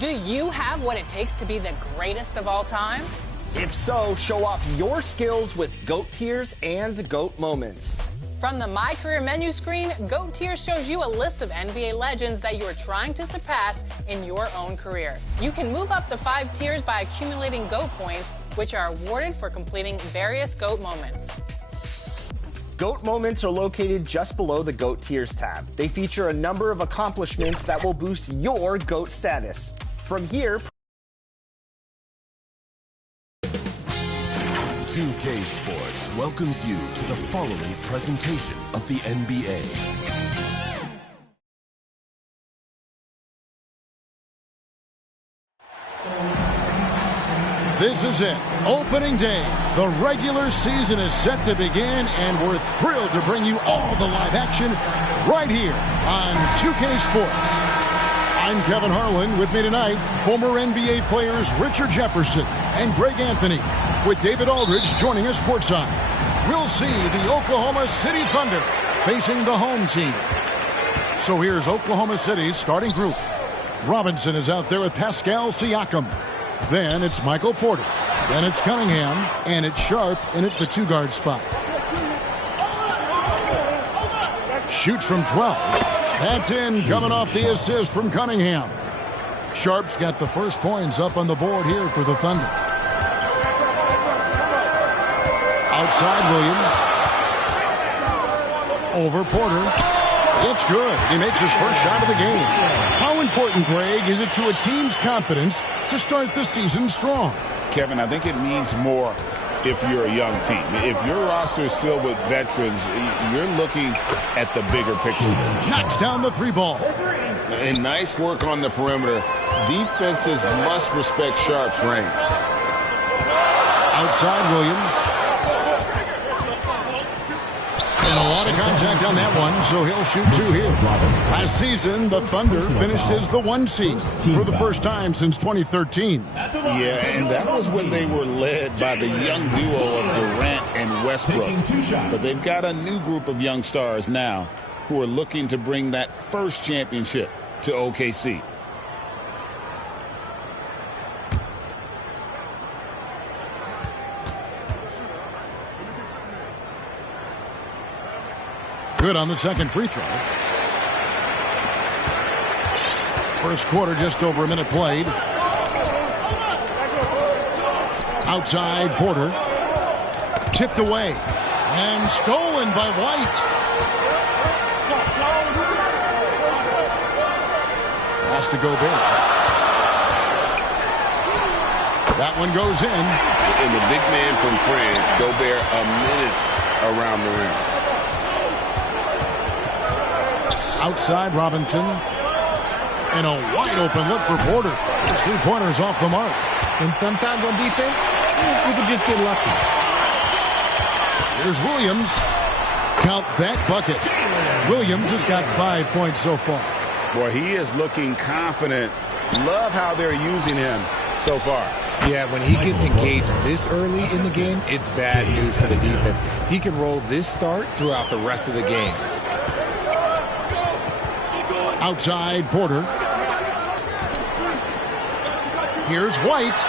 Do you have what it takes to be the greatest of all time? If so, show off your skills with GOAT Tiers and GOAT Moments. From the My Career menu screen, GOAT Tiers shows you a list of NBA legends that you are trying to surpass in your own career. You can move up the 5 tiers by accumulating GOAT points, which are awarded for completing various GOAT moments. GOAT Moments are located just below the GOAT Tiers tab. They feature a number of accomplishments that will boost your GOAT status. From here, 2K Sports welcomes you to the following presentation of the NBA. This is it, opening day. The regular season is set to begin, and we're thrilled to bring you all the live action right here on 2K Sports. I'm Kevin Harlan. With me tonight, former NBA players Richard Jefferson and Greg Anthony, with David Aldridge joining us courtside. We'll see the Oklahoma City Thunder facing the home team. So here's Oklahoma City's starting group. Robinson is out there with Pascal Siakam. Then it's Michael Porter. Then it's Cunningham. And it's Sharp in at the 2-guard spot. Shoots from 12. That's in, coming off the assist from Cunningham. Sharp's got the first points up on the board here for the Thunder. Outside Williams. Over Porter. It's good. He makes his first shot of the game. How important, Greg, is it to a team's confidence to start the season strong? Kevin, I think it means more if you're a young team. If your roster is filled with veterans, you're looking at the bigger picture. Knocks down the 3-ball. And nice work on the perimeter. Defenses must respect Sharp's range. Outside Williams. And a lot of contact on that one, so he'll shoot 2 here. Last season, the Thunder finished as the 1 seed for the first time since 2013. Yeah, and that was when they were led by the young duo of Durant and Westbrook. But they've got a new group of young stars now who are looking to bring that first championship to OKC. Good on the second free throw. First quarter, just over a minute played. Outside Porter. Tipped away. And stolen by White. Pass to Gobert. That one goes in. And the big man from France, Gobert, a menace around the rim. Outside Robinson. And a wide open look for Porter. His 3-pointers off the mark. And sometimes on defense, you can just get lucky. Here's Williams. Count that bucket. Williams has got 5 points so far. Boy, he is looking confident. Love how they're using him so far. Yeah, when he gets engaged this early in the game, it's bad news for the defense. He can roll this start throughout the rest of the game. Outside Porter. Here's White.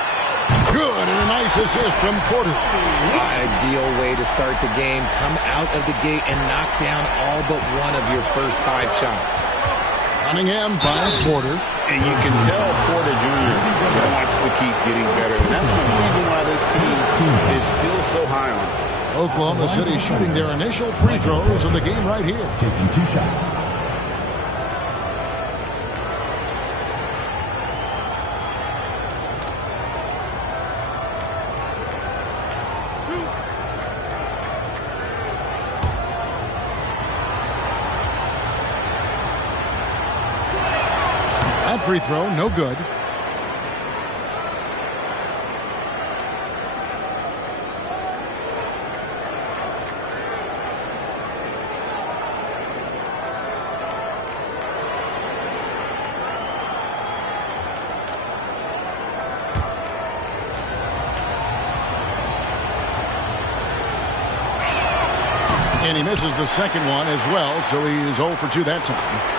Good, and a nice assist from Porter. Ideal way to start the game. Come out of the gate and knock down all but one of your first 5 shots. Cunningham finds Porter. And you can tell Porter Jr. wants to keep getting better. And that's one reason why this team is still so high on him. Oklahoma City shooting their initial free throws of the game right here. Taking 2 shots. That free throw, no good. And he misses the second one as well, so he is 0 for 2 that time.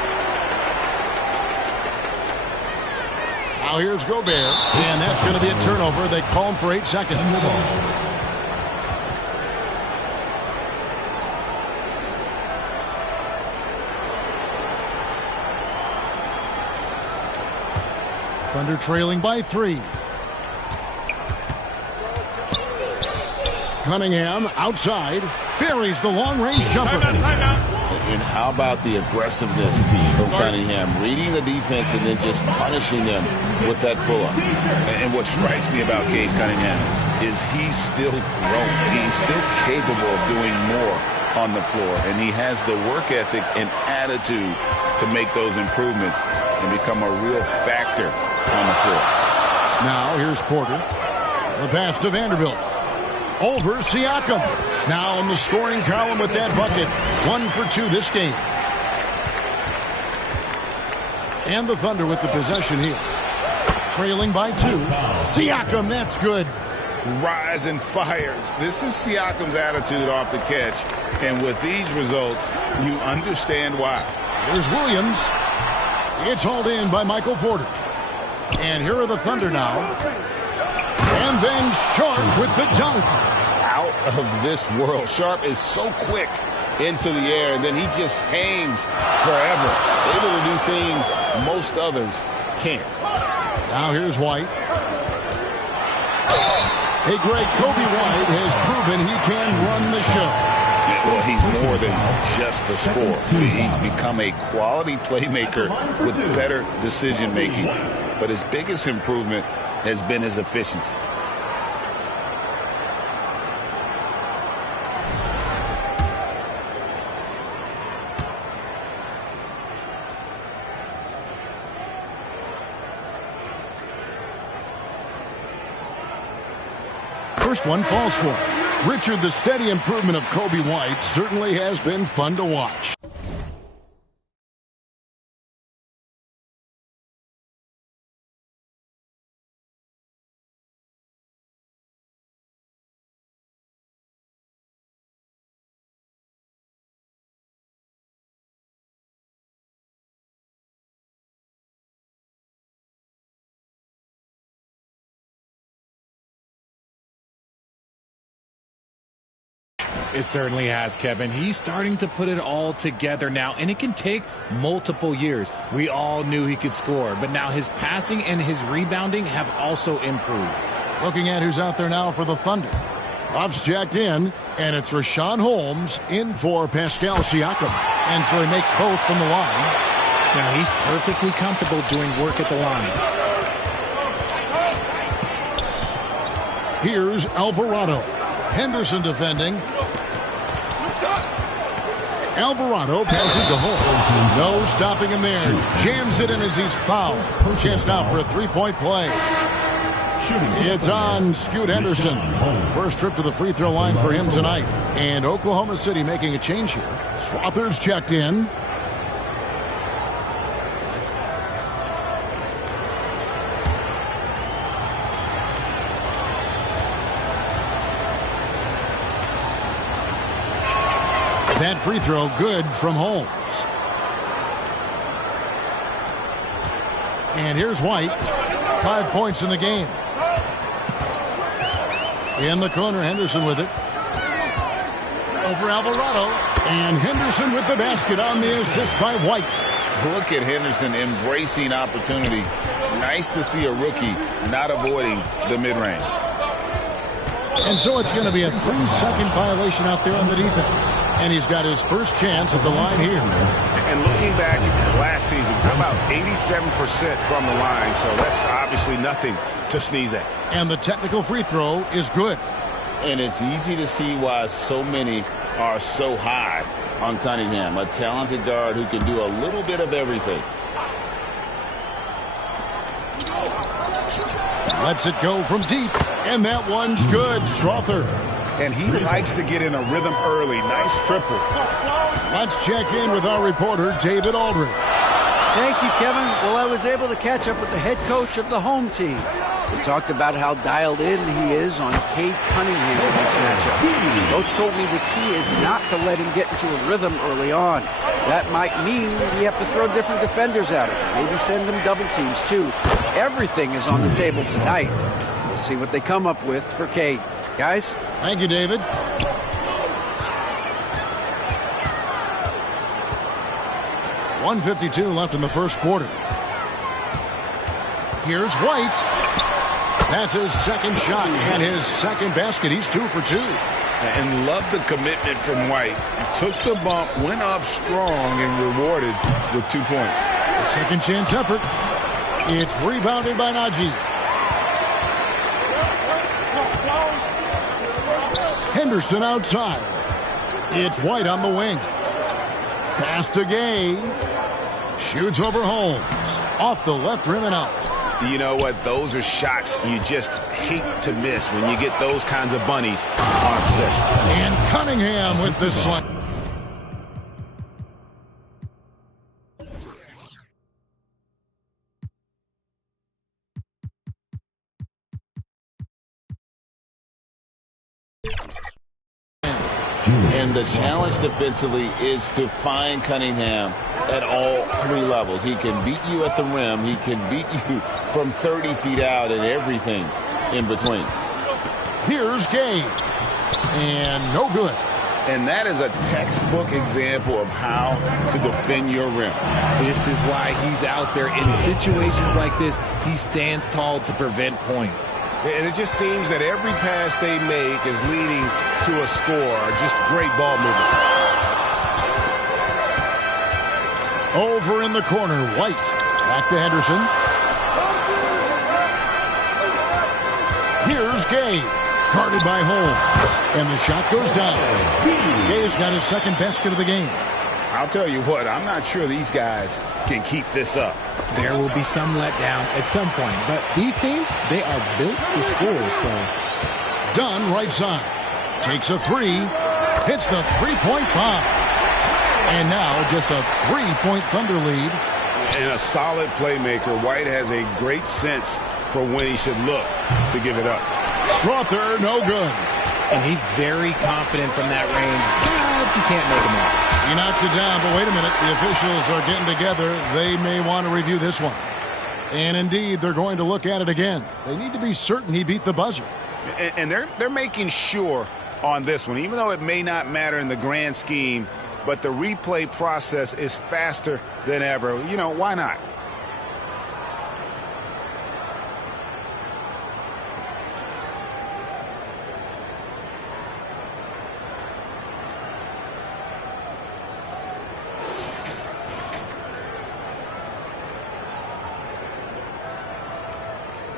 Now here's Gobert, and that's going to be a turnover. They call him for 8 seconds. Thunder trailing by 3. Cunningham outside, buries the long-range jumper. And how about the aggressiveness from Cunningham, reading the defense and then just punishing them with that pull-up. And what strikes me about Cade Cunningham is he's still growing. He's still capable of doing more on the floor, and he has the work ethic and attitude to make those improvements and become a real factor on the floor. Now here's Porter. The pass to Vanderbilt. Over Siakam. Now in the scoring column with that bucket. 1 for 2 this game. And the Thunder with the possession here. Trailing by 2. Siakam, that's good. Rise and fires. This is Siakam's attitude off the catch. And with these results, you understand why. Here's Williams. It's hauled in by Michael Porter. And here are the Thunder now. And then Sharp with the dunk. Out of this world. Sharp is so quick into the air, and then he just hangs forever. Able to do things most others can't. Now here's White. Hey, Greg, Kobe White has proven he can run the show. Well, he's more than just a scorer. He's become a quality playmaker with better decision-making. But his biggest improvement has been his efficiency. First one falls for it. Richard, the steady improvement of Kobe White certainly has been fun to watch. It certainly has, Kevin. He's starting to put it all together now, and it can take multiple years. We all knew he could score, but now his passing and his rebounding have also improved. Looking at who's out there now for the Thunder. Ruff's jacked in, and it's Richaun Holmes in for Pascal Siakam. And so he makes both from the line. Now he's perfectly comfortable doing work at the line. Here's Alvarado. Henderson defending. Alvarado passes to Holmes. No stopping him there. Jams it in as he's fouled. Chance now for a three-point play. It's on Scoot Henderson. First trip to the free throw line for him tonight. And Oklahoma City making a change here. Swathers checked in. That free throw good from Holmes. And here's White. 5 points in the game. In the corner, Henderson with it. Over Alvarado. And Henderson with the basket on the assist by White. Look at Henderson embracing opportunity. Nice to see a rookie not avoiding the mid-range. And so it's going to be a 3-second violation out there on the defense. And he's got his first chance at the line here. And looking back last season, how about 87% from the line? So that's obviously nothing to sneeze at. And the technical free throw is good. And it's easy to see why so many are so high on Cunningham, a talented guard who can do a little bit of everything. Lets it go from deep. And that one's good. Strother. And he likes to get in a rhythm early. Nice triple. Let's check in with our reporter, David Aldridge. Thank you, Kevin. Well, I was able to catch up with the head coach of the home team. We talked about how dialed in he is on Cade Cunningham in this matchup. Coach told me the key is not to let him get into a rhythm early on. That might mean we have to throw different defenders at him. Maybe send them double teams too. Everything is on the table tonight. We'll see what they come up with for Cade. Guys? Thank you, David. .152 left in the first quarter. Here's White. That's his second shot and his second basket. He's 2 for 2. And love the commitment from White. He took the bump, went up strong, and rewarded with 2 points. A second chance effort. It's rebounded by Najee. Henderson outside. It's White on the wing. Pass to Gay. Shoots over Holmes. Off the left rim and out. You know what? Those are shots you just hate to miss when you get those kinds of bunnies on a possession. And Cunningham with the slam. And the challenge defensively is to find Cunningham at all 3 levels. He can beat you at the rim. He can beat you from 30 feet out and everything in between. Here's Gay. And no good. And that is a textbook example of how to defend your rim. This is why he's out there. In situations like this, he stands tall to prevent points. And it just seems that every pass they make is leading to a score. Just great ball movement. Over in the corner, White. Back to Henderson. Here's Gay. Guarded by Holmes. And the shot goes down. Gay's got his second basket of the game. I'll tell you what, I'm not sure these guys can keep this up. There will be some letdown at some point, but these teams, they are built to score, so. Dunn right side. Takes a 3. Hits the three-point bomb. And now just a 3-point Thunder lead. And a solid playmaker. White has a great sense for when he should look to give it up. Strother, no good. And he's very confident from that range, but you can't make him out. He knocks it down, but wait a minute. The officials are getting together. They may want to review this one. And indeed, they're going to look at it again. They need to be certain he beat the buzzer. And they're making sure on this one, even though it may not matter in the grand scheme, but the replay process is faster than ever. You know, why not?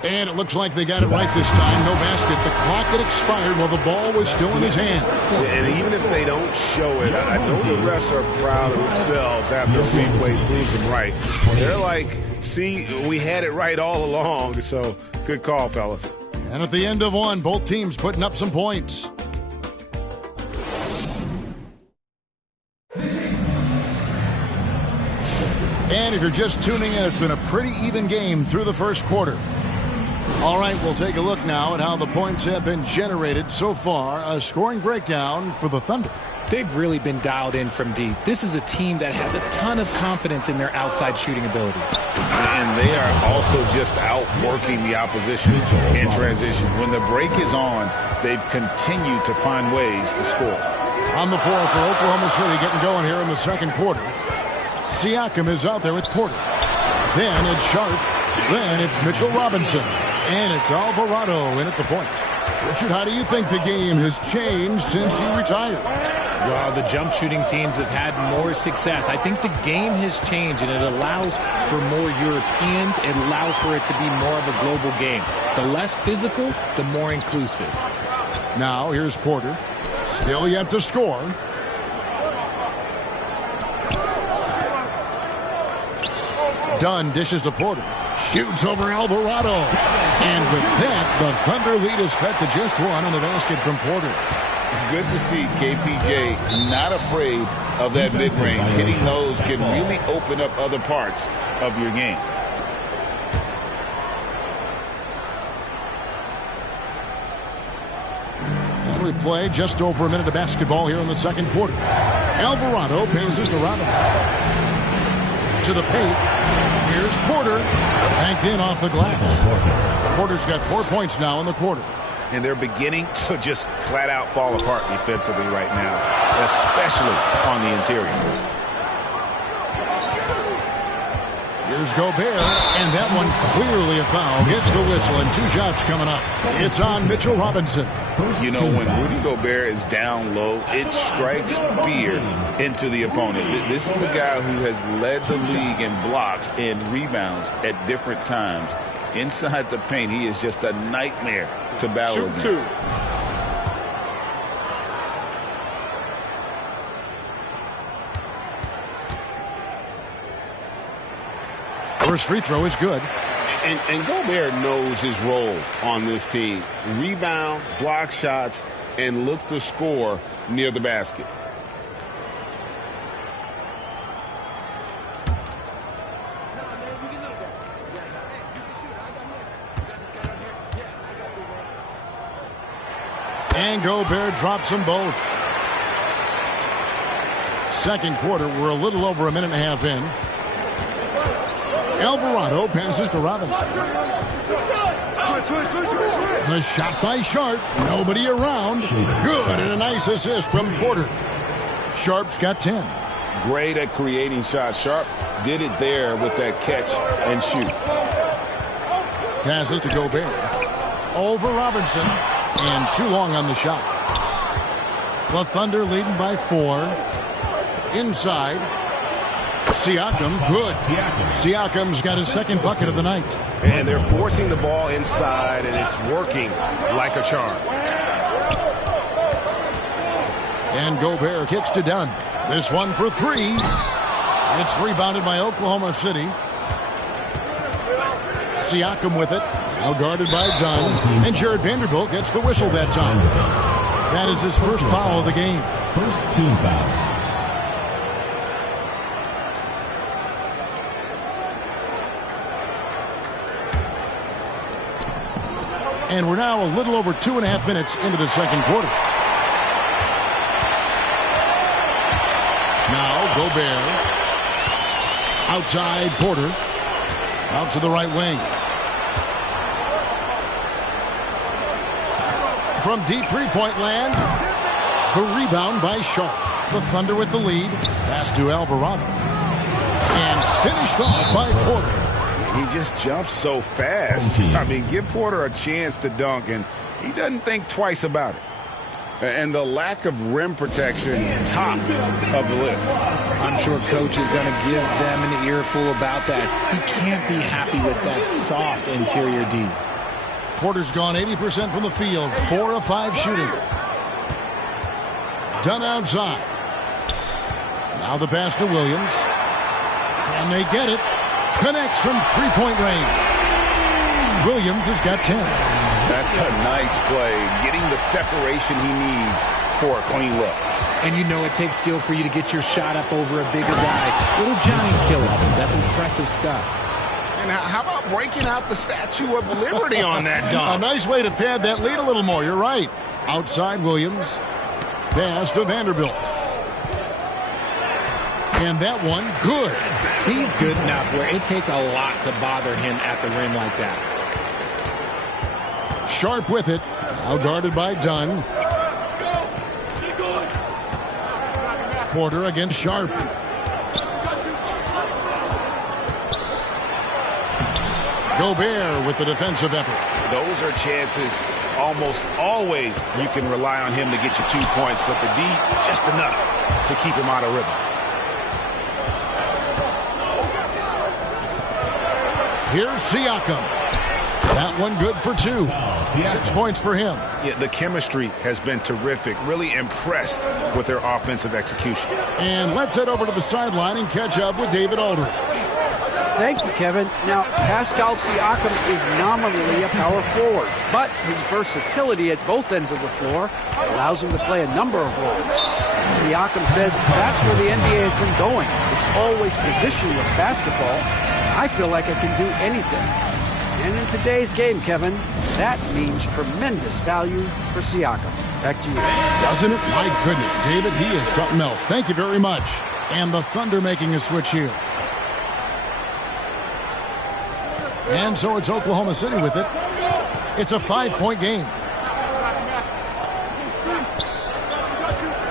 And it looks like they got it right this time. No basket. The clock had expired while the ball was still in his hands. And even if they don't show it, I know the refs are proud of themselves after replay proves them right. They're like, see, we had it right all along. So good call, fellas. And at the end of one, both teams putting up some points. And if you're just tuning in, it's been a pretty even game through the first quarter. All right, we'll take a look now at how the points have been generated so far. A scoring breakdown for the Thunder. They've really been dialed in from deep. This is a team that has a ton of confidence in their outside shooting ability. And they are also just outworking the opposition in transition. When the break is on, they've continued to find ways to score. On the floor for Oklahoma City, getting going here in the second quarter. Siakam is out there with Porter. Then it's Sharp. Then it's Mitchell Robinson. And it's Alvarado in at the point. Richard, how do you think the game has changed since he retired? Well, the jump shooting teams have had more success. I think the game has changed, and it allows for more Europeans. It allows for it to be more of a global game. The less physical, the more inclusive. Now, here's Porter. Still yet to score. Dunn dishes to Porter. Shoots over Alvarado. And with that, the Thunder lead is cut to just one on the basket from Porter. Good to see KPJ not afraid of that mid-range. Hitting those can really open up other parts of your game. We play just over a minute of basketball here in the second quarter. Alvarado passes to Robinson. To the paint. Here's Porter. Banked in off the glass. Porter's got 4 points now in the quarter. And they're beginning to just flat out fall apart defensively right now, especially on the interior. Here's Gobert, and that one clearly a foul. Gets the whistle, and 2 shots coming up. It's on Mitchell Robinson. You know, when Rudy Gobert is down low, it strikes fear into the opponent. This is a guy who has led the league in blocks and rebounds at different times. Inside the paint, he is just a nightmare to battle against. Shoot 2. First free throw is good. And Gobert knows his role on this team. Rebound, block shots, and look to score near the basket. And Gobert drops them both. Second quarter, we're a little over a minute and a half in. Alvarado passes to Robinson. The shot by Sharp. Nobody around. Good, and a nice assist from Porter. Sharp's got 10. Great at creating shots. Sharp did it there with that catch and shoot. Passes to Gobert. Over Robinson. And too long on the shot. The Thunder leading by 4. Inside. Siakam, good. Siakam's got his second bucket of the night. And they're forcing the ball inside, and it's working like a charm. And Gobert kicks to Dunn. This one for 3. It's rebounded by Oklahoma City. Siakam with it. Now guarded by Dunn. And Jared Vanderbilt gets the whistle that time. That is his first foul of the game. First team foul. And we're now a little over 2.5 minutes into the second quarter. Now Gobert. Outside Porter. Out to the right wing. From deep three-point land. The rebound by Sharp. The Thunder with the lead. Pass to Alvarado. And finished off by Porter. He just jumps so fast. I mean, give Porter a chance to dunk, and he doesn't think twice about it. And the lack of rim protection, top of the list. I'm sure coach is going to give them an earful about that. He can't be happy with that soft interior D. Porter's gone 80% from the field, 4 of 5 shooting. Dunn outside. Now the pass to Williams. Can they get it? Connects from three-point range. Williams has got 10. That's a nice play, getting the separation he needs for a clean look. And you know it takes skill for you to get your shot up over a bigger guy. Little giant killer. That's impressive stuff. And how about breaking out the Statue of Liberty on that dunk? A nice way to pad that lead a little more. You're right. Outside Williams. Pass to Vanderbilt. And that one, good. He's good enough where it takes a lot to bother him at the rim like that. Sharp with it. Now guarded by Dunn. Porter against Sharp. Gobert with the defensive effort. Those are chances almost always you can rely on him to get you 2 points, but the D just enough to keep him out of rhythm. Here's Siakam. That one good for 2. 6 points for him. Yeah, the chemistry has been terrific. Really impressed with their offensive execution. And let's head over to the sideline and catch up with David Aldridge. Thank you, Kevin. Now, Pascal Siakam is nominally a power forward, but his versatility at both ends of the floor allows him to play a number of roles. Siakam says that's where the NBA has been going. It's always positionless basketball. I feel like I can do anything. And in today's game, Kevin, that means tremendous value for Siakam. Back to you. Doesn't it? My goodness, David, he is something else. Thank you very much. And the Thunder making a switch here. And so it's Oklahoma City with it. It's a 5-point game.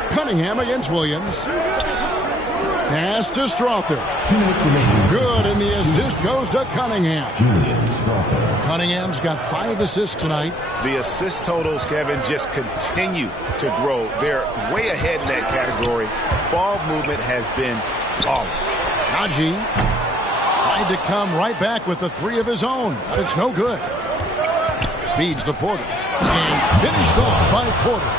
Cunningham against Williams. Pass to Strawther. Good, and the assist goes to Cunningham. Cunningham's got 5 assists tonight. The assist totals, Kevin, just continue to grow. They're way ahead in that category. Ball movement has been flawless. Najee tried to come right back with the 3 of his own, but it's no good. Feeds to Porter. And finished off by Porter.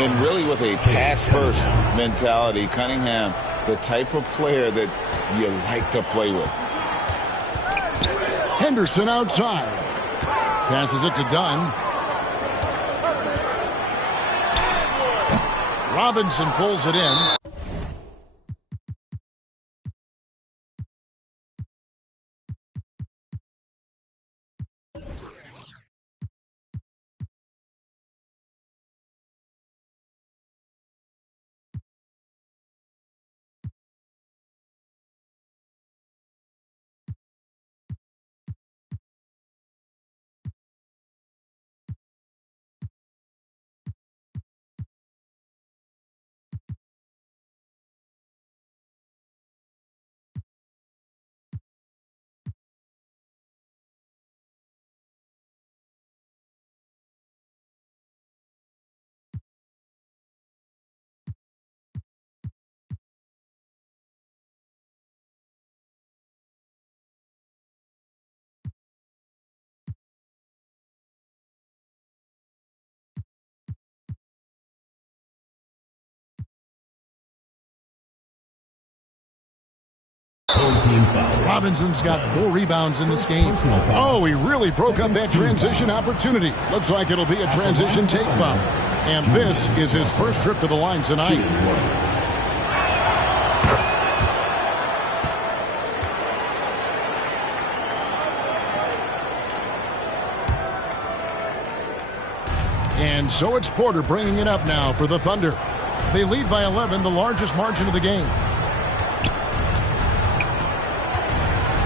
And really with a pass-first mentality, Cunningham, the type of player that you like to play with. Henderson outside. Passes it to Dunn. Robinson pulls it in. Robinson's got 4 rebounds in this game. Oh, he really broke up that transition opportunity. Looks like it'll be a transition take foul. And this is his first trip to the line tonight. And so it's Porter bringing it up now for the Thunder. They lead by 11, the largest margin of the game.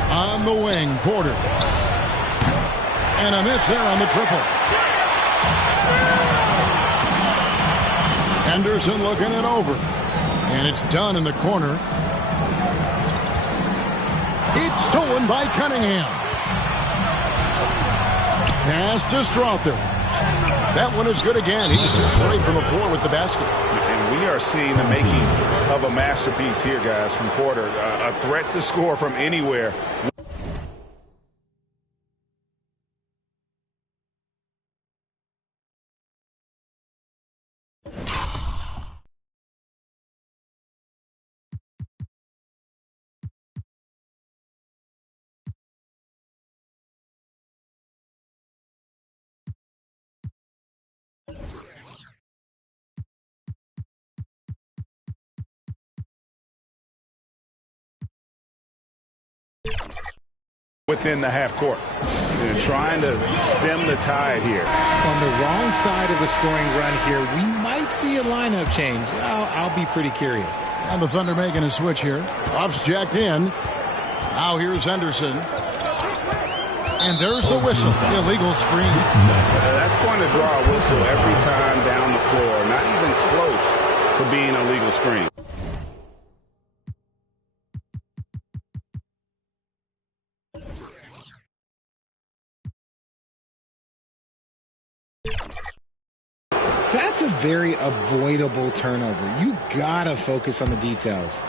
On the wing, Porter. And a miss there on the triple. Henderson looking it over. And it's done in the corner. It's stolen by Cunningham. Pass to Strawther. That one is good again. He's straight from the floor with the basket. And we are seeing the makings of a masterpiece here, guys, from Porter. A threat to score from anywhere. Within the half court. They're trying to stem the tide here. On the wrong side of the scoring run here, we might see a lineup change. I'll be pretty curious. And the Thunder making a switch here. Ruff's jacked in. Now here's Henderson. And there's the whistle. Illegal screen. That's going to draw a whistle every time down the floor. Not even close to being a legal screen. That's a very avoidable turnover. You gotta focus on the details.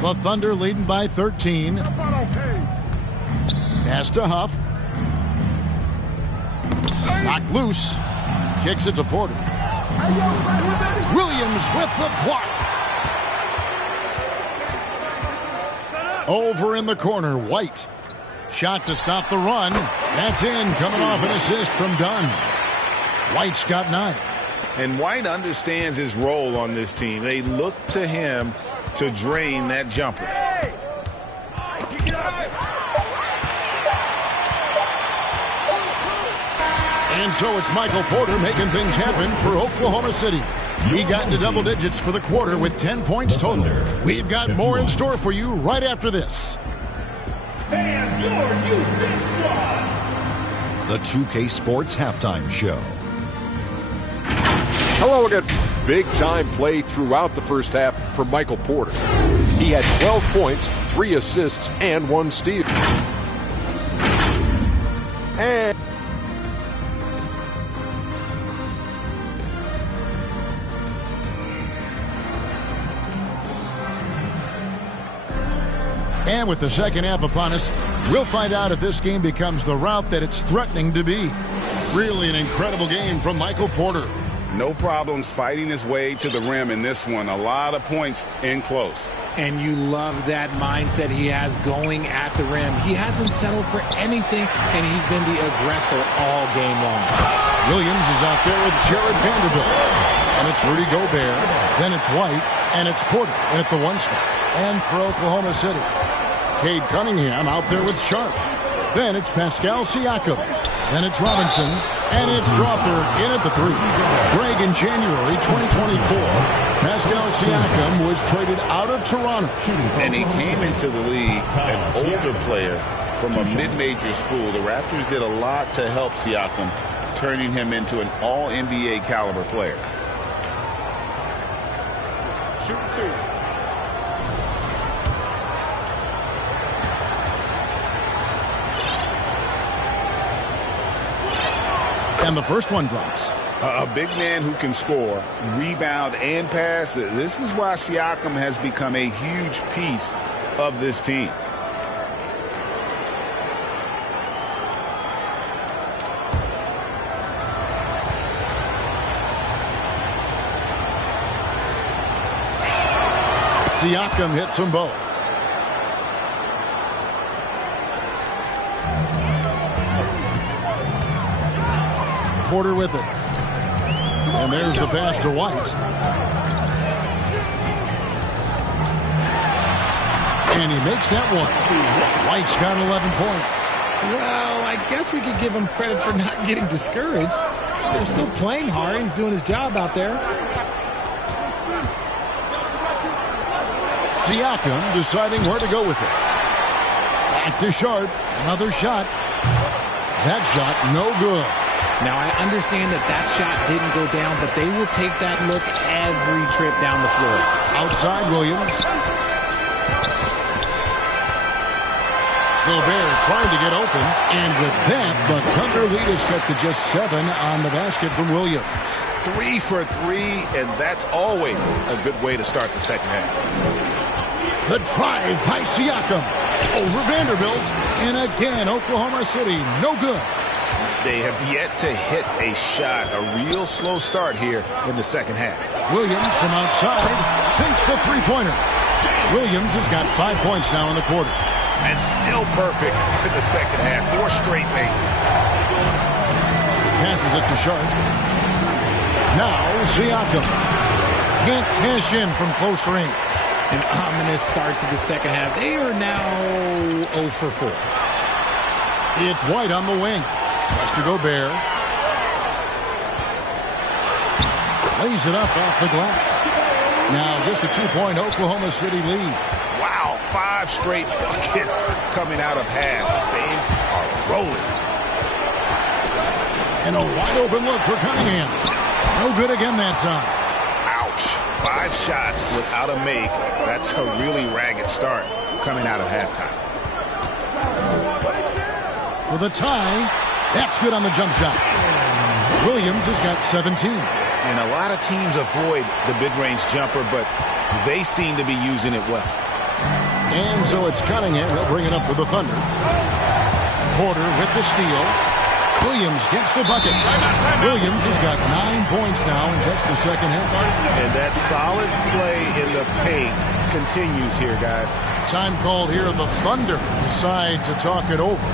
The Thunder leading by 13. Pass to Huff. Knocked loose. Kicks it to Porter. Williams with the block. Over in the corner, White. Shot to stop the run. That's in, coming off an assist from Dunn. White's got 9. And White understands his role on this team. They look to him to drain that jumper. And so it's Michael Porter making things happen for Oklahoma City. He got into double digits for the quarter with 10 points total. We've got more in store for you right after this. And your Houston Squad. The 2K Sports Halftime Show. Hello again. Big-time play throughout the first half for Michael Porter. He had 12 points, 3 assists, and 1 steal. And with the second half upon us, we'll find out if this game becomes the route that it's threatening to be. Really an incredible game from Michael Porter. No problems fighting his way to the rim in this one. A lot of points in close. And you love that mindset he has going at the rim. He hasn't settled for anything, and he's been the aggressor all game long. Williams is out there with Jared Vanderbilt. And it's Rudy Gobert. Then it's White. And it's Porter at the 1 spot. And for Oklahoma City, Cade Cunningham out there with Sharp. Then it's Pascal Siakam. Then it's Robinson. And it's Drawford in at the 3. Greg, in January 2024, Pascal Siakam was traded out of Toronto. And he came into the league an older player from a mid-major school. The Raptors did a lot to help Siakam, turning him into an all-NBA caliber player. Shoot 2. And the first one drops. A big man who can score, rebound, and pass. This is why Siakam has become a huge piece of this team. Siakam hits them both. Porter with it. And there's the pass to White. And he makes that one. White's got 11 points. Well, I guess we could give him credit for not getting discouraged. They're still playing hard. He's doing his job out there. Siakam deciding where to go with it. Back to Sharp. Another shot. That shot, no good. Now, I understand that shot didn't go down, but they will take that look every trip down the floor. Outside Williams. Gobert trying to get open. And with that, the Thunder lead is cut to just 7 on the basket from Williams. 3 for 3, and that's always a good way to start the second half. The drive by Siakam over Vanderbilt. And again, Oklahoma City, no good. They have yet to hit a shot, a real slow start here in the second half. Williams from outside sinks the three-pointer. Williams has got 5 points now in the quarter. And still perfect in the second half. 4 straight makes. Passes it to Sharp. Now Siakam can't cash in from close range. An ominous start to the second half. They are now 0 for 4. It's White on the wing. Pass to Gobert. Lays it up off the glass. Now just a 2-point Oklahoma City lead. Wow, 5 straight buckets coming out of half. They are rolling. And a wide open look for Cunningham. No good again that time. Ouch. 5 shots without a make. That's a really ragged start coming out of halftime. For the tie. That's good on the jump shot. Williams has got 17. And a lot of teams avoid the mid-range jumper, but they seem to be using it well. And so it's Cunningham. He'll bring it up for the Thunder. Porter with the steal. Williams gets the bucket. Williams has got 9 points now in just the second half. And that solid play in the paint continues here, guys. Time called here. The Thunder decide to talk it over.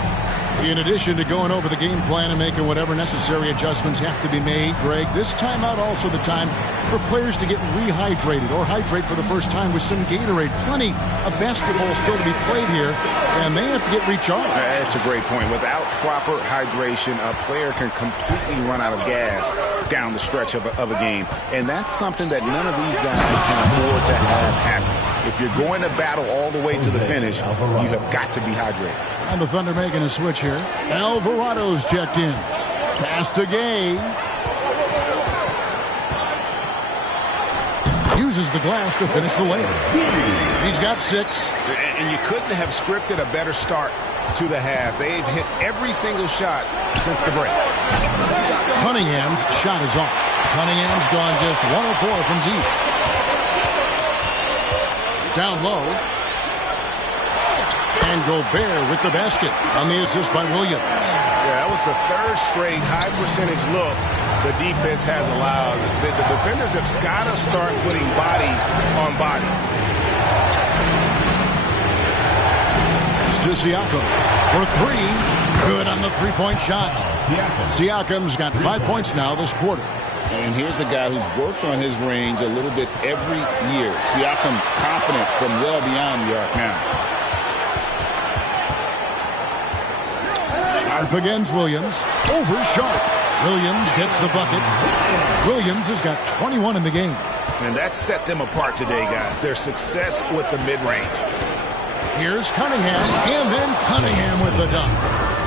In addition to going over the game plan and making whatever necessary adjustments have to be made, Greg, this timeout also the time for players to get rehydrated or hydrate for the first time with some Gatorade. Plenty of basketball still to be played here, and they have to get recharged. That's a great point. Without proper hydration, a player can completely run out of gas down the stretch of a game, and that's something that none of these guys can afford to have happen. If you're going to battle all the way to the finish, you have got to be hydrated. And the Thunder making a switch here. Alvarado's checked in. Pass to Gay. Uses the glass to finish the layup. He's got 6. And you couldn't have scripted a better start to the half. They've hit every single shot since the break. Cunningham's shot is off. Cunningham's gone just 1 of 4 from deep. Down low. And Gobert with the basket on the assist by Williams. Yeah, that was the 3rd straight high percentage look the defense has allowed. The defenders have got to start putting bodies on bodies. It's to Siakam for 3. Good on the 3-point shot. Siakam's got 5 points now this quarter. And here's a guy who's worked on his range a little bit every year. Siakam confident from well beyond the arc now. Sharp against Williams. Over Sharp. Williams gets the bucket. Williams has got 21 in the game. And that set them apart today, guys. Their success with the mid-range. Here's Cunningham, and then Cunningham with the dunk.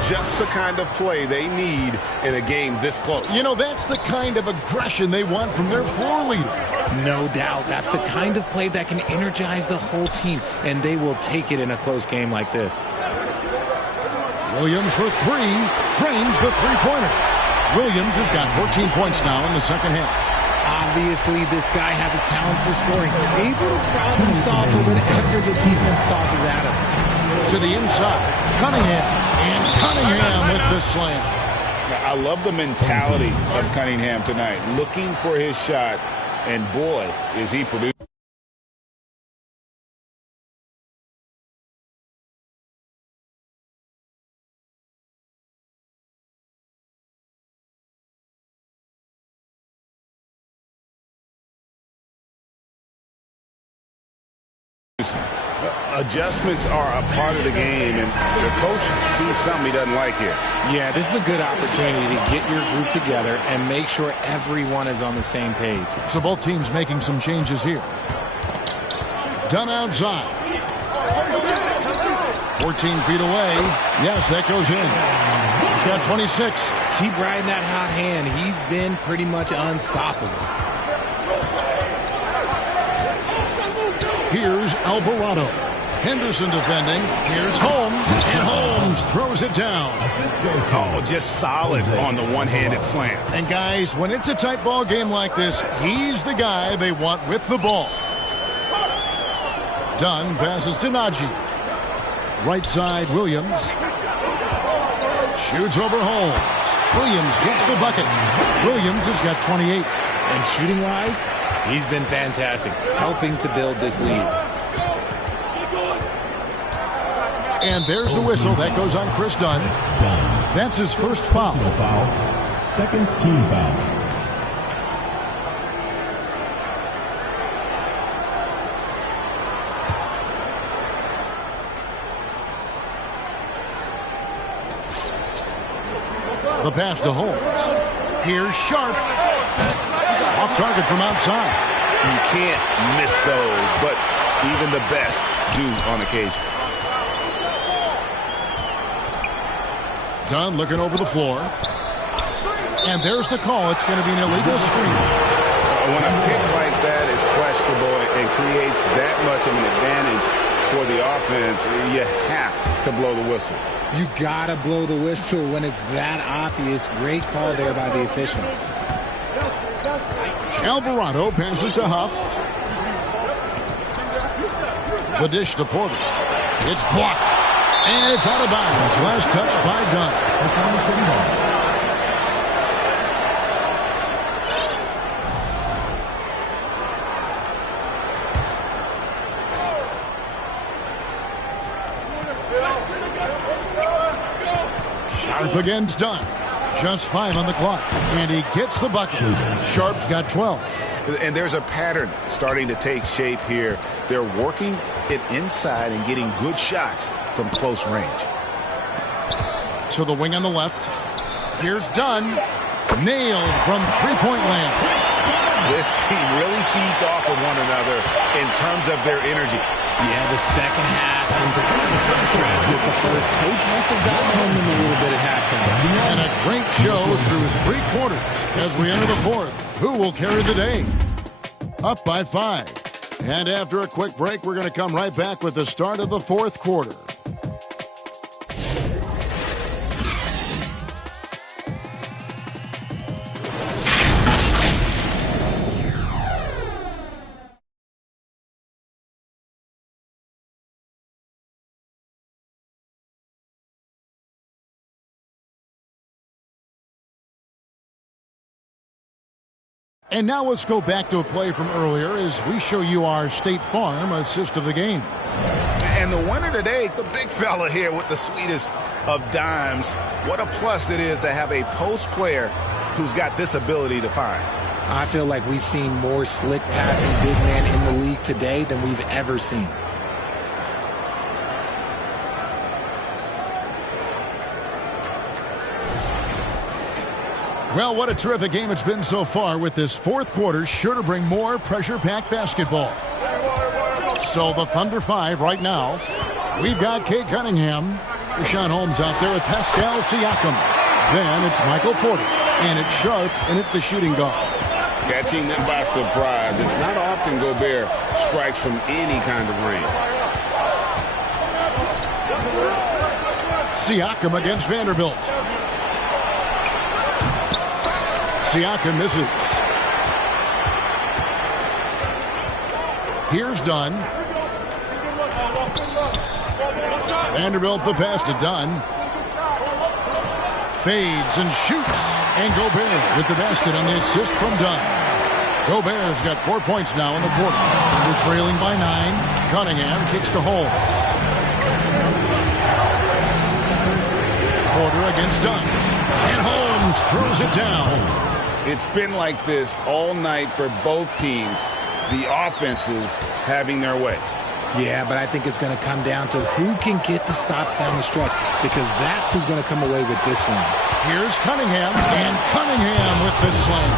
Just the kind of play they need in a game this close. You know, that's the kind of aggression they want from their floor leader. No doubt. That's the kind of play that can energize the whole team, and they will take it in a close game like this. Williams for 3, drains the three-pointer. Williams has got 14 points now in the second half. Obviously, this guy has a talent for scoring, able to problem solve for whatever the defense tosses at him. To the inside, Cunningham, and Cunningham with the slam. I love the mentality of Cunningham tonight, looking for his shot, and boy, is he producing. Adjustments are a part of the game, and the coach sees something he doesn't like here. Yeah, this is a good opportunity to get your group together and make sure everyone is on the same page. So both teams making some changes here. Done outside. 14 feet away. Yes, that goes in. He's got 26. Keep riding that hot hand. He's been pretty much unstoppable. Here's Alvarado. Henderson defending. Here's Holmes. And Holmes throws it down. Oh, just solid on the one-handed slam. And guys, when it's a tight ball game like this, he's the guy they want with the ball. Dunn passes to Najee. Right side, Williams. Shoots over Holmes. Williams gets the bucket. Williams has got 28. And shooting-wise, he's been fantastic, helping to build this lead. And there's the whistle. That goes on Chris Dunn. That's his first foul. Second team foul. The pass to Holmes. Here's Sharp. Off target from outside. You can't miss those, but even the best do on occasion. Dunn looking over the floor. And there's the call. It's going to be an illegal screen. When a pick like that is questionable and creates that much of an advantage for the offense, you have to blow the whistle. You got to blow the whistle when it's that obvious. Great call there by the official. Alvarado passes to Huff. The dish to Porter. It's blocked. And it's out of bounds. Last touch by Dunn. Sharp against Dunn. Just 5 on the clock. And he gets the bucket. Sharp's got 12. And there's a pattern starting to take shape here. They're working it inside and getting good shots from close range. To the wing on the left. Here's Dunn. Nailed from three-point land. This team really feeds off of one another in terms of their energy. Yeah, the second half is starting to contrast with the first. Coach must have gotten home in a little bit at halftime. And a great show through 3 quarters. As we enter the fourth, who will carry the day? Up by 5. And after a quick break, we're going to come right back with the start of the fourth quarter. And now let's go back to a play from earlier as we show you our State Farm assist of the game. And the winner today, the big fella here with the sweetest of dimes. What a plus it is to have a post player who's got this ability to find. I feel like we've seen more slick passing big men in the league today than we've ever seen. Well, what a terrific game it's been so far, with this fourth quarter sure to bring more pressure-packed basketball. So the Thunder 5 right now. We've got Cade Cunningham. Richaun Holmes out there with Pascal Siakam. Then it's Michael Porter. And it's Sharp and it's the shooting guard. Catching them by surprise. It's not often Gobert strikes from any kind of range. Siakam against Vanderbilt. Siakam misses. Here's Dunn. Vanderbilt the pass to Dunn. Fades and shoots. And Gobert with the basket on the assist from Dunn. Gobert's got 4 points now in the quarter. And they're trailing by 9. Cunningham kicks to Holmes. Porter against Dunn. And Holmes throws it down. It's been like this all night for both teams. The offenses having their way. Yeah, but I think it's going to come down to who can get the stops down the stretch, because that's who's going to come away with this one. Here's Cunningham, and Cunningham with the slam.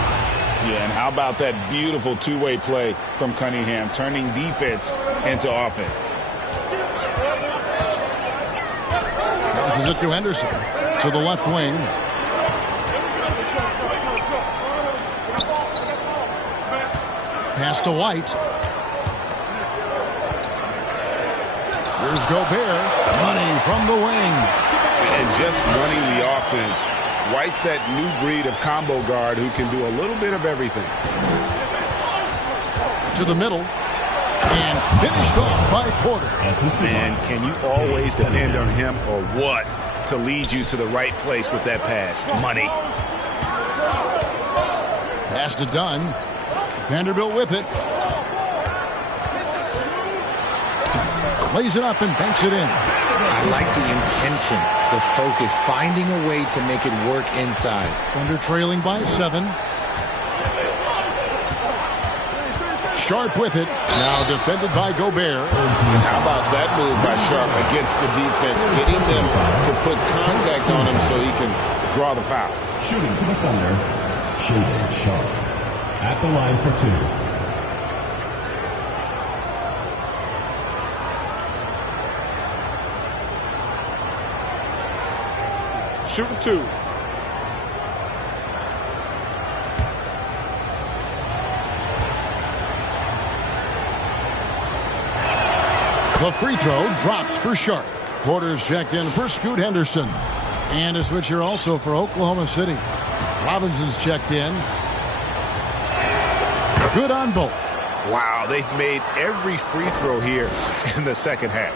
Yeah, and how about that beautiful two-way play from Cunningham, turning defense into offense. Passes it to Henderson, to the left wing. Pass to White. Here's Gobert. Money from the wing. And just running the offense. White's that new breed of combo guard who can do a little bit of everything. To the middle. And finished off by Porter. And can you always depend on him or what to lead you to the right place with that pass? Money. Pass to Dunn. Vanderbilt with it. Lays it up and banks it in. I like the intention, the focus, finding a way to make it work inside. Thunder trailing by 7. Sharp with it. Now defended by Gobert. How about that move by Sharp against the defense, getting them to put contact on him so he can draw the foul. Shooting for the Thunder, Shaedon Sharpe. At the line for 2. Shooting 2. The free throw drops for Sharp. Porter's checked in for Scoot Henderson. And a switcher also for Oklahoma City. Robinson's checked in. Good on both. Wow, they've made every free throw here in the second half.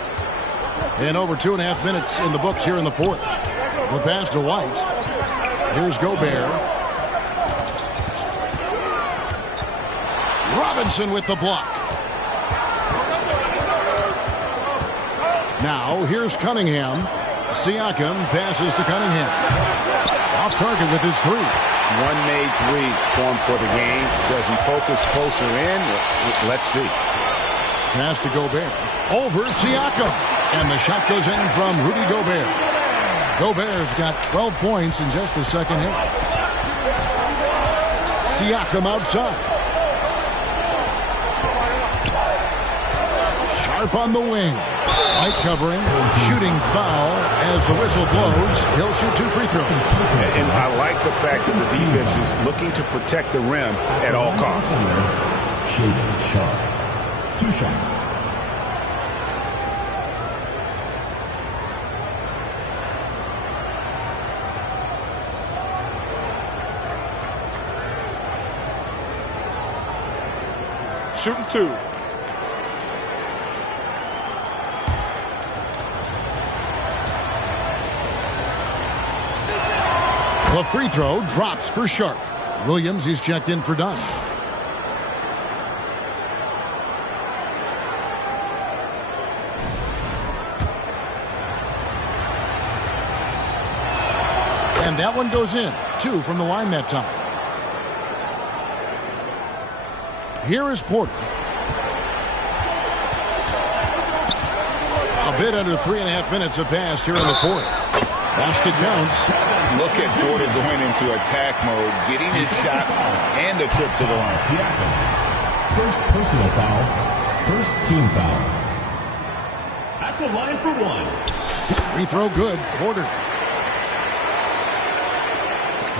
And over 2.5 minutes in the books here in the fourth. The pass to White. Here's Gobert. Robinson with the block. Now here's Cunningham. Siakam passes to Cunningham. Off target with his three. One made three for him for the game. Does he focus closer in? Let's see. Pass to Gobert. Over Siakam. And the shot goes in from Rudy Gobert. Gobert's got 12 points in just the second half. Siakam outside. Sharp on the wing. Light covering. Shooting foul as the whistle blows. He'll shoot 2 free throws. And I like the fact that the defense is looking to protect the rim at all costs. Shaedon Sharpe. 2 shots. Shooting 2. The free throw drops for Sharpe. Williams, he's checked in for Dunn. And that one goes in. 2 from the line that time. Here is Porter. A bit under 3.5 minutes have passed here in the fourth. Basket counts. Look at Porter going into attack mode, getting his shot and a trip to the line. First personal foul. First team foul. At the line for 1. Free throw good. Porter.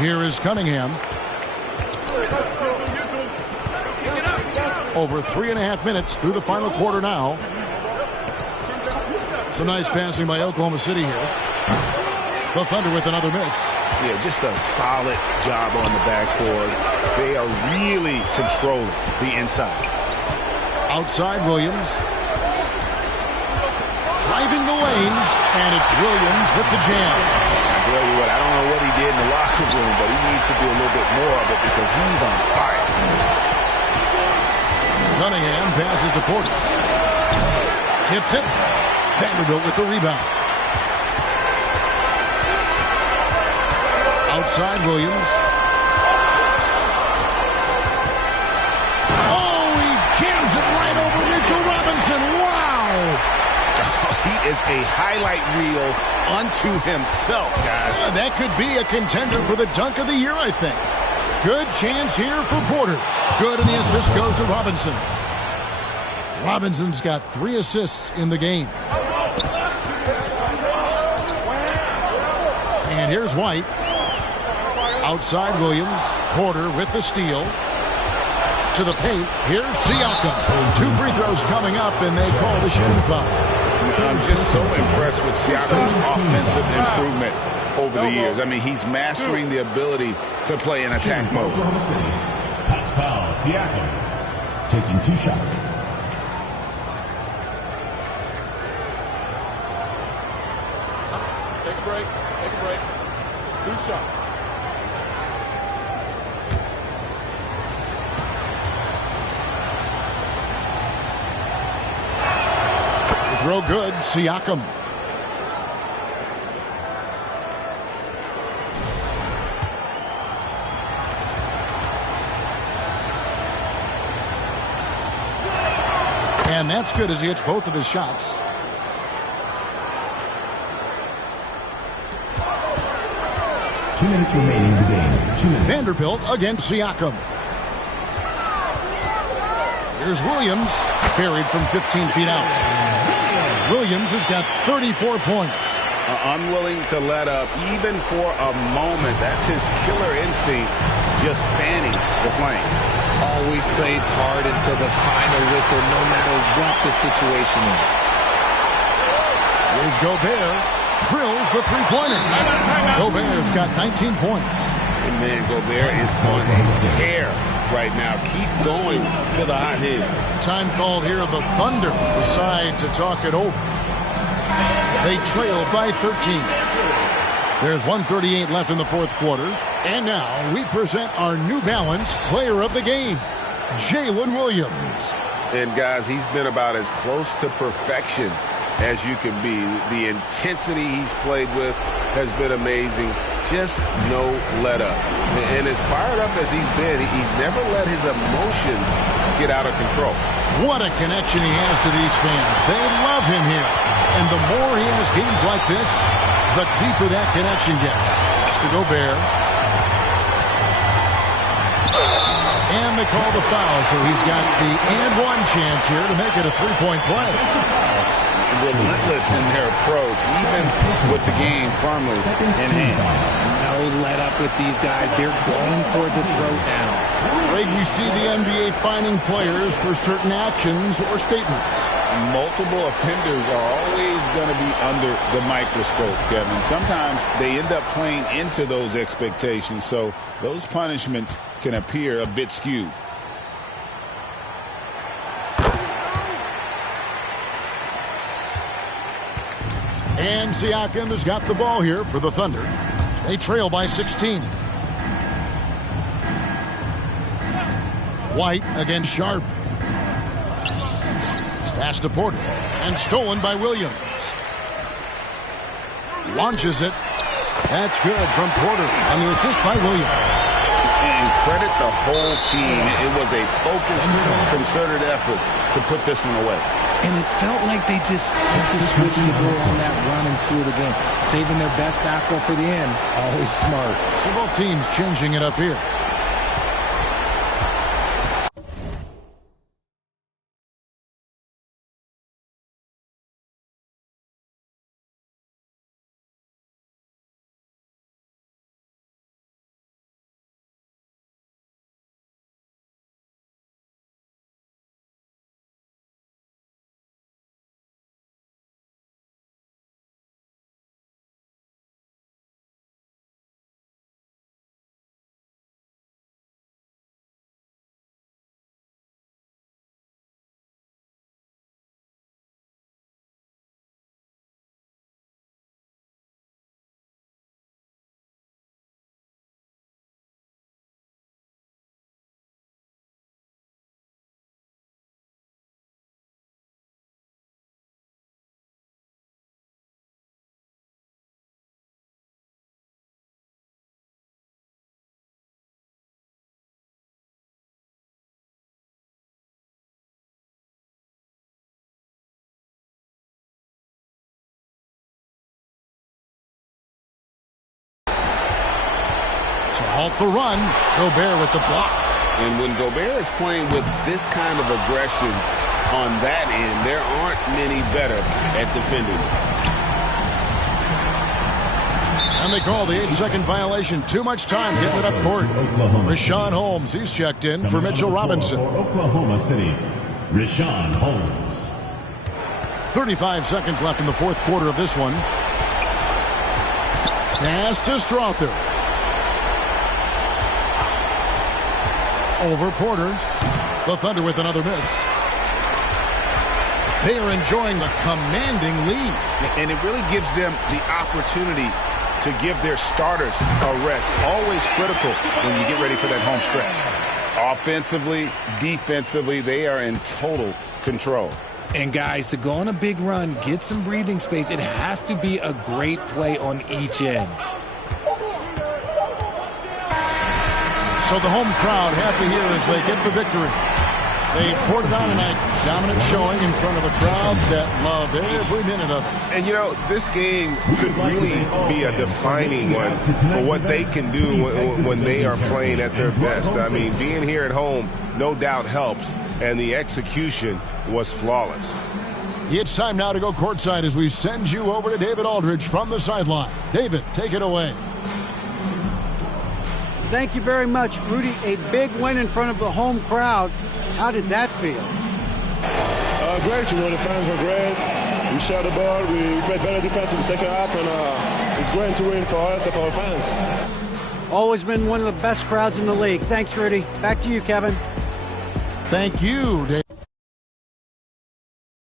Here is Cunningham. Over 3.5 minutes through the final quarter now. Some nice passing by Oklahoma City here. The Thunder with another miss. Yeah, just a solid job on the backboard. They are really controlling the inside. Outside Williams. Driving the lane, and it's Williams with the jam. I tell you what, I don't know what he did in the locker room, but he needs to do a little bit more of it because he's on fire. Cunningham passes to Porter. Tips it. Vanderbilt with the rebound. Outside Williams. Oh, he jams it right over Mitchell Robinson. Wow! He is a highlight reel unto himself, guys. That could be a contender for the dunk of the year, I think. Good chance here for Porter. Good, and the assist goes to Robinson. Robinson's got 3 assists in the game. And here's White. Outside Williams. Porter with the steal. To the paint. Here's Siakam. 2 free throws coming up, and they call the shooting foul. I'm just so impressed with Siakam's offensive improvement over the years. I mean, he's mastering the ability to play in attack mode. Pascal Siakam taking 2 shots. Take a break. Take a break. 2 shots. Throw good, Siakam. And that's good as he hits both of his shots. Two minutes remaining in the game. 2 minutes. Vanderbilt against Siakam. Here's Williams, buried from 15 feet out. Williams has got 34 points. Unwilling to let up, even for a moment. That's his killer instinct, just fanning the flame. Always plays hard until the final whistle, no matter what the situation is. Here's Gobert. Drills the three-pointer. Gobert's got 19 points. And man, Gobert is on a tear right now. Keep going to the hot hit. Time called here. The Thunder decide to talk it over. They trail by 13. There's 1:38 left in the fourth quarter. And now we present our New Balance player of the game, Jalen Williams. And guys, he's been about as close to perfection as you can be. The intensity he's played with has been amazing. Just no let up. And as fired up as he's been, he's never let his emotions get out of control. What a connection he has to these fans. They love him here. And the more he has games like this, the deeper that connection gets. That's to Gobert. And they call the foul, so he's got the and one chance here to make it a three-point play. Relentless in their approach, even with the game firmly in hand. No let up with these guys. They're going for the throat now. Greg, we see the NBA fining players for certain actions or statements. Multiple offenders are always going to be under the microscope, Kevin. Sometimes they end up playing into those expectations, so those punishments can appear a bit skewed. And Siakam has got the ball here for the Thunder. They trail by 16. White against Sharp. Pass to Porter. And stolen by Williams. Launches it. That's good from Porter on the assist by Williams. And credit the whole team. It was a focused, concerted effort to put this one away. And it felt like they just flipped the switch to go on that run and seal the game. Saving their best basketball for the end. Always smart. So both teams changing it up here. To halt the run, Gobert with the block. And when Gobert is playing with this kind of aggression on that end, there aren't many better at defending. And they call the 8-second violation. Too much time getting it up court. Richaun Holmes, he's checked in for Mitchell Robinson. For Oklahoma City, Richaun Holmes. 35 seconds left in the fourth quarter of this one. Pass to Strother. Over Porter. The Thunder with another miss. They are enjoying the commanding lead. And it really gives them the opportunity to give their starters a rest. Always critical when you get ready for that home stretch. Offensively, defensively, they are in total control. And guys, to go on a big run, get some breathing space, it has to be a great play on each end. So the home crowd happy here as they get the victory. They poured it on tonight. Dominant showing in front of a crowd that loved every minute of it. And, you know, this game could really be a defining one for what they can do when they are playing at their best. I mean, being here at home no doubt helps, and the execution was flawless. It's time now to go courtside as we send you over to David Aldridge from the sideline. David, take it away. Thank you very much, Rudy. A big win in front of the home crowd. How did that feel? Great. You know, the fans were great. We shot the ball. We played better defense in the second half, and it's great to win for us and for our fans. Always been one of the best crowds in the league. Thanks, Rudy. Back to you, Kevin. Thank you, Dave.